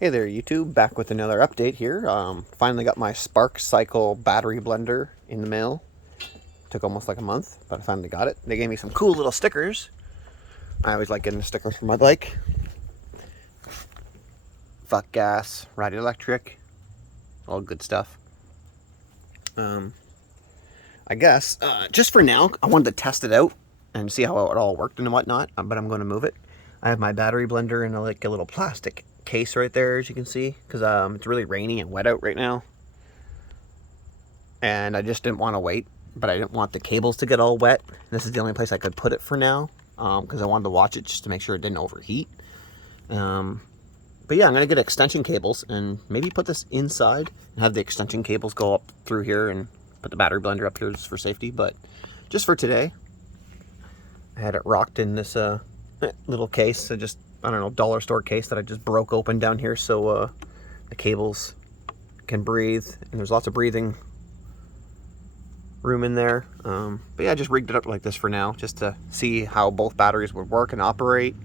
Hey there YouTube, back with another update here. Finally got my Spark Cycle battery blender in the mail. Took almost like a month, but I finally got it. They gave me some cool little stickers. I always like getting stickers for my bike. Fuck gas, ride electric, all good stuff. I guess, just for now, I wanted to test it out and see how it all worked and whatnot, but I'm going to move it. I have my battery blender in a little plastic case right there, as you can see, because it's really rainy and wet out right now. And I just didn't want to wait, but I didn't want the cables to get all wet. This is the only place I could put it for now, because I wanted to watch it just to make sure it didn't overheat. But yeah, I'm going to get extension cables and maybe put this inside and have the extension cables go up through here and put the battery blender up here just for safety. But just for today, I had it rocked in this little case. I don't know, dollar store case that I just broke open down here so the cables can breathe. And there's lots of breathing room in there. But yeah, I just rigged it up like this for now just to see how both batteries would work and operate.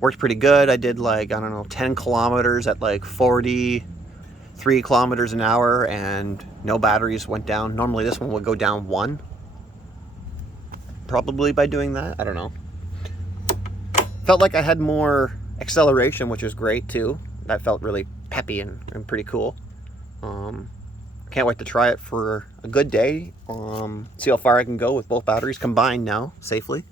Worked pretty good. I did like, I don't know, 10 kilometers at like 43 kilometers an hour and no batteries went down. Normally this one would go down 1. Probably by doing that. I don't know. Felt like I had more acceleration, which was great too. That felt really peppy and pretty cool. Can't wait to try it for a good day. See how far I can go with both batteries combined now, safely.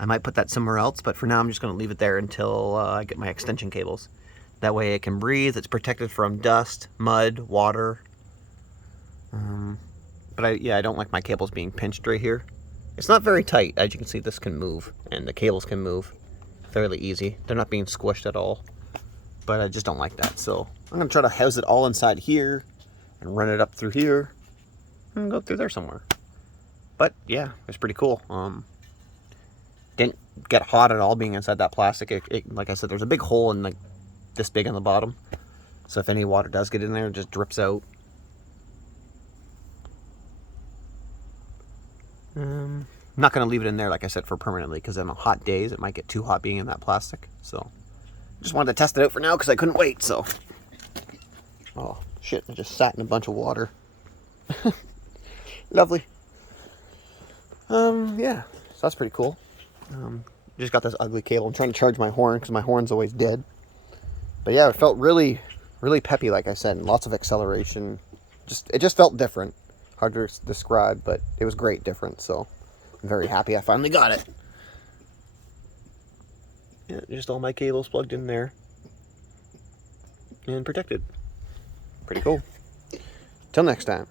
I might put that somewhere else, but for now I'm just going to leave it there until I get my extension cables. That way it can breathe. It's protected from dust, mud, water. But I don't like my cables being pinched right here. It's not very tight. As you can see, this can move, and the cables can move fairly easy. They're not being squished at all, but I just don't like that. So I'm going to try to house it all inside here and run it up through here and go through there somewhere. But yeah, it's pretty cool. Didn't get hot at all being inside that plastic. Like I said, there's a big hole in like this big on the bottom. So if any water does get in there, it just drips out. I'm not going to leave it in there, like I said, for permanently, because on hot days, it might get too hot being in that plastic. So just wanted to test it out for now because I couldn't wait. So, oh shit, I just sat in a bunch of water. Lovely. Yeah, so that's pretty cool. Just got this ugly cable. I'm trying to charge my horn because my horn's always dead. But yeah, it felt really, really peppy, like I said, and lots of acceleration. It just felt different. Hard to describe, but it was great different. So I'm very happy I finally got it. Yeah, just all my cables plugged in there and protected. Pretty cool. Till next time.